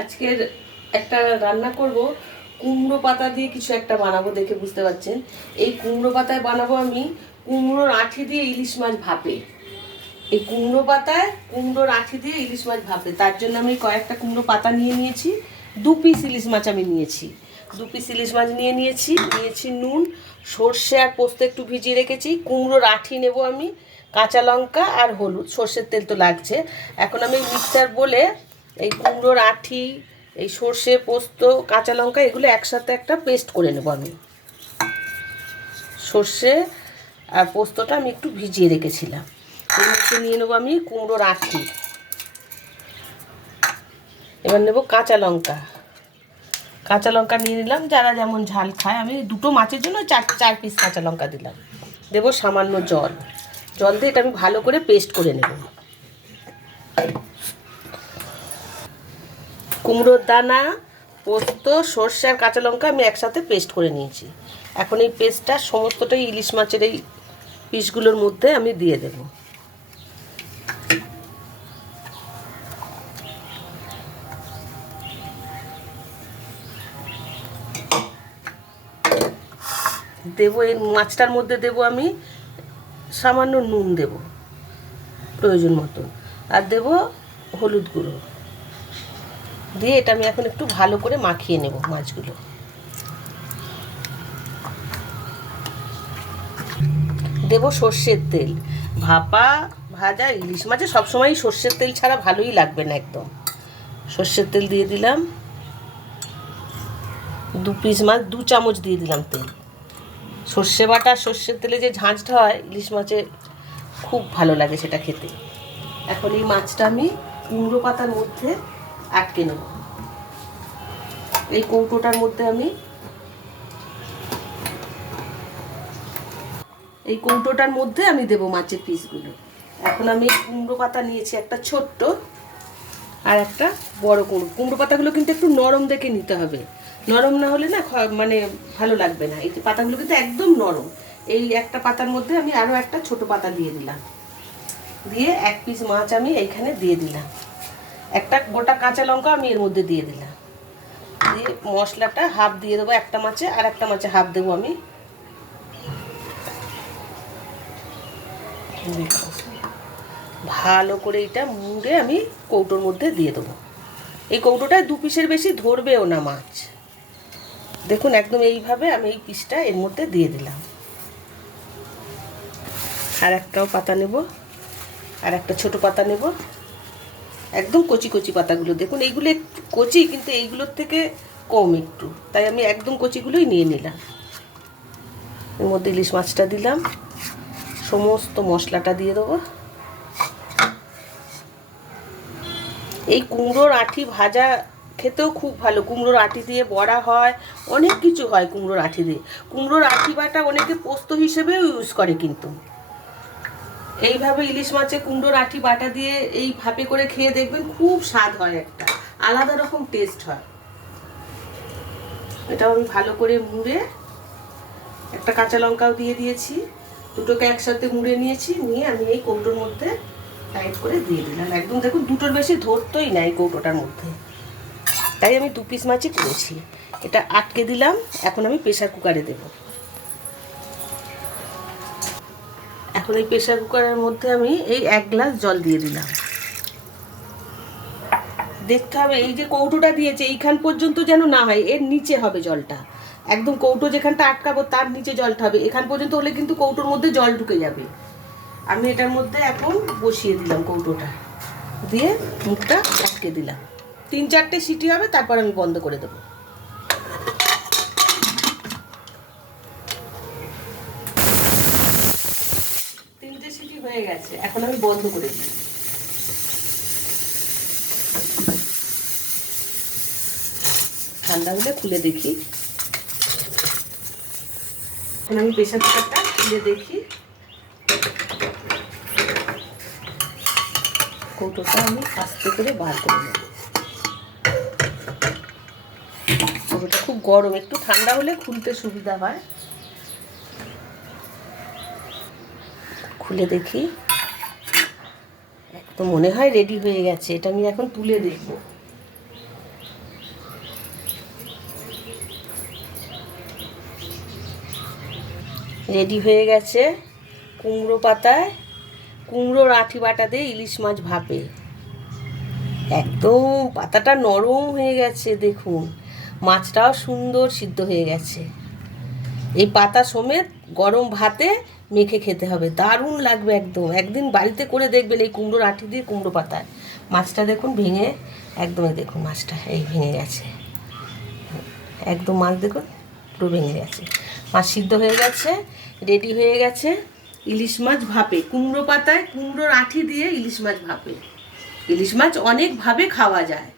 আজকের একটা রান্না করব, কুমড়ো পাতা দিয়ে কিছু একটা বানাবো, দেখে বুঝতে পারছেন। এই কুমড়ো পাতায় বানাবো আমি কুমড়োর আঁঠি দিয়ে ইলিশ মাছ ভাপে। এই কুমড়ো পাতায় কুমড়োর আঁঠি দিয়ে ইলিশ মাছ ভাপে, তার জন্য আমি কয়েকটা কুমড়ো পাতা নিয়েছি। 2 পিস ইলিশ মাছ আমি নিয়েছি। 2 পিস ইলিশ মাছ নিয়েছি নুন, সর্ষে আর পোস্ত একটু ভিজিয়ে রেখেছি। কুমড়োর আঁঠি নেব আমি, কাঁচা লঙ্কা আর হলুদ, সর্ষের তেল তো লাগছে। এখন আমি মিক্সচার বলে এই কুমড়োর আঁঠি, এই সর্ষে পোস্ত কাঁচা লঙ্কা এগুলো একসাথে একটা পেস্ট করে নেব আমি। সর্ষে আর পোস্তটা আমি একটু ভিজিয়ে রেখেছিলাম। এর মধ্যে নিয়ে নেবো আমি কুমড়োর আঁঠি। এবার নেব কাঁচা লঙ্কা নিয়ে নিলাম, যারা যেমন ঝাল খায়। আমি 2টো মাছের জন্য 4 পিস কাঁচা লঙ্কা দিলাম। দেবো সামান্য জল দিয়ে এটা আমি ভালো করে পেস্ট করে নেব। কুমড়োর দানা, পোস্ত, সর্ষে আর কাঁচা লঙ্কা আমি একসাথে পেস্ট করে নিয়েছি। এখন এই পেস্টটা সমস্তটাই ইলিশ মাছের এই পিসগুলোর মধ্যে আমি দিয়ে দেব। এই মাছটার মধ্যে দেব আমি সামান্য নুন, দেব প্রয়োজন মতো, আর দেব হলুদ গুঁড়ো দিয়ে এটা আমি এখন একটু ভালো করে মাখিয়ে নেব মাছগুলো। দেব সর্ষের তেল। ভাজা ইলিশ মাছে সবসময় সর্ষের তেল ছাড়া ভালোই লাগবে না একদম। সর্ষের তেল দিয়ে দিলাম। 2 পিস মাছ 2 চামচ দিয়ে দিলাম তেল। সর্ষে বাটা সর্ষের তেলে যে ঝাঁঝটা হয় ইলিশ মাছে, খুব ভালো লাগে সেটা খেতে। এখন এই মাছটা আমি কুমড়ো পাতার মধ্যে আটকে নেব। এই কৌটোটার মধ্যে আমি দেবো মাছের পিসগুলো। এখন আমি কুমড়ো পাতা নিয়েছি একটা ছোট্ট আর একটা বড় কুমড়ো পাতাগুলো কিন্তু একটু নরম দেখে নিতে হবে, নরম না হলে না মানে ভালো লাগবে না। এই পাতাগুলো কিন্তু একদম নরম। এই একটা পাতার মধ্যে আমি আরও একটা ছোট পাতা দিয়ে দিলাম, দিয়ে 1 পিস মাছ আমি এইখানে দিয়ে দিলাম। একটা গোটা কাঁচা লঙ্কা আমি এর মধ্যে দিয়ে দিলাম, দিয়ে মশলাটা হাফ দিয়ে দেবো একটা মাছে, আর একটা মাছে হাফ দেবো আমি। ভালো করে এটা মুড়ে আমি কৌটোর মধ্যে দিয়ে দেবো। এই কৌটোটায় 2 পিসের বেশি ধরবেও না মাছ। দেখুন একদম এইভাবে আমি এই পিসটা এর মধ্যে দিয়ে দিলাম। আর একটাও পাতা নেব, আর একটা ছোট পাতা নেব, একদম কচি কচি পাতাগুলো। দেখুন এইগুলো একটু কচি, কিন্তু এইগুলোর থেকে কম একটু, তাই আমি একদম কচিগুলোই নিয়ে নিলাম। এর মধ্যে ইলিশ মাছটা দিলাম, সমস্ত মশলাটা দিয়ে দেবো। এই কুমড়োর আঁঠি ভাজা খেতেও খুব ভালো। কুমড়োর আঁঠি দিয়ে বড়া হয়, অনেক কিছু হয় কুমড়োর আঁঠি দিয়ে। কুমড়োর আঁঠি বাটা অনেকে পোস্ত হিসেবেও ইউজ করে, কিন্তু এইভাবে ইলিশ মাছে কুমড়োর আঁঠি বাটা দিয়ে এই ভাপে করে খেয়ে দেখবেন, খুব স্বাদ হয়, একটা আলাদা রকম টেস্ট হয়। এটাও আমি ভালো করে মুড়ে, একটা কাঁচা লঙ্কাও দিয়ে দিয়েছি, দুটোকে একসাথে মুড়ে নিয়েছি, নিয়ে আমি এই কৌটোর মধ্যে টাইট করে দিয়ে দিলাম। একদম দেখুন 2টোর বেশি ধরতোই না এই কৌটোটার মধ্যে, তাই আমি 2 পিস মাছই করেছি। এটা আটকে দিলাম। এখন আমি প্রেসার কুকারে দেব। এখন এই প্রেসার কুকারের মধ্যে আমি এই 1 গ্লাস জল দিয়ে দিলাম। দেখতে হবে এই যে কৌটোটা দিয়েছে এইখান পর্যন্ত যেন না হয়, এর নিচে হবে জলটা। একদম কৌটো যেখানটা আটকাবো তার নিচে জলটা হবে। এখান পর্যন্ত হলে কিন্তু কৌটোর মধ্যে জল ঢুকে যাবে। আমি এটার মধ্যে এখন বসিয়ে দিলাম কৌটোটা, দিয়ে মুখটা আটকে দিলাম। 3-4টে সিটি হবে, তারপর আমি বন্ধ করে দেবো। 3টে সিটি হয়ে গেছে, এখন আমি বন্ধ করে দিই। ঠান্ডা হলে খুলে দেখি। এখন আমি প্রেসার কুকারটা খুলে দেখি। কৌটোটা আমি আস্তে করে বার করে নেব। কৌটোটা খুব গরম, একটু ঠান্ডা হলে খুলতে সুবিধা হয়। খুলে দেখি, একদম মনে হয় রেডি হয়ে গেছে। এটা আমি এখন তুলে দেখব। রেডি হয়ে গেছে কুমড়ো পাতায় কুমড়োর আঁটি বাটা দিয়ে ইলিশ মাছ ভাপে। একদম পাতাটা নরম হয়ে গেছে, দেখুন মাছটাও সুন্দর সিদ্ধ হয়ে গেছে। এই পাতা সমেত গরম ভাতে মেখে খেতে হবে, দারুণ লাগবে একদম। একদিন বাড়িতে করে দেখবেন এই কুমড়োর আঁটি দিয়ে কুমড়ো পাতায়। মাছটা দেখুন ভেঙে একদমই, দেখুন মাছটা এই ভেঙে গেছে একদম, মাছ দেখুন পুরো ভেঙে গেছে। মাছ সিদ্ধ হয়ে গেছে, রেডি হয়ে গেছে ইলিশ মাছ ভাপে। কুমড়ো পাতায় কুমড়োর আঁটি দিয়ে ইলিশ মাছ ভাপে। ইলিশ মাছ অনেকভাবে খাওয়া যায়।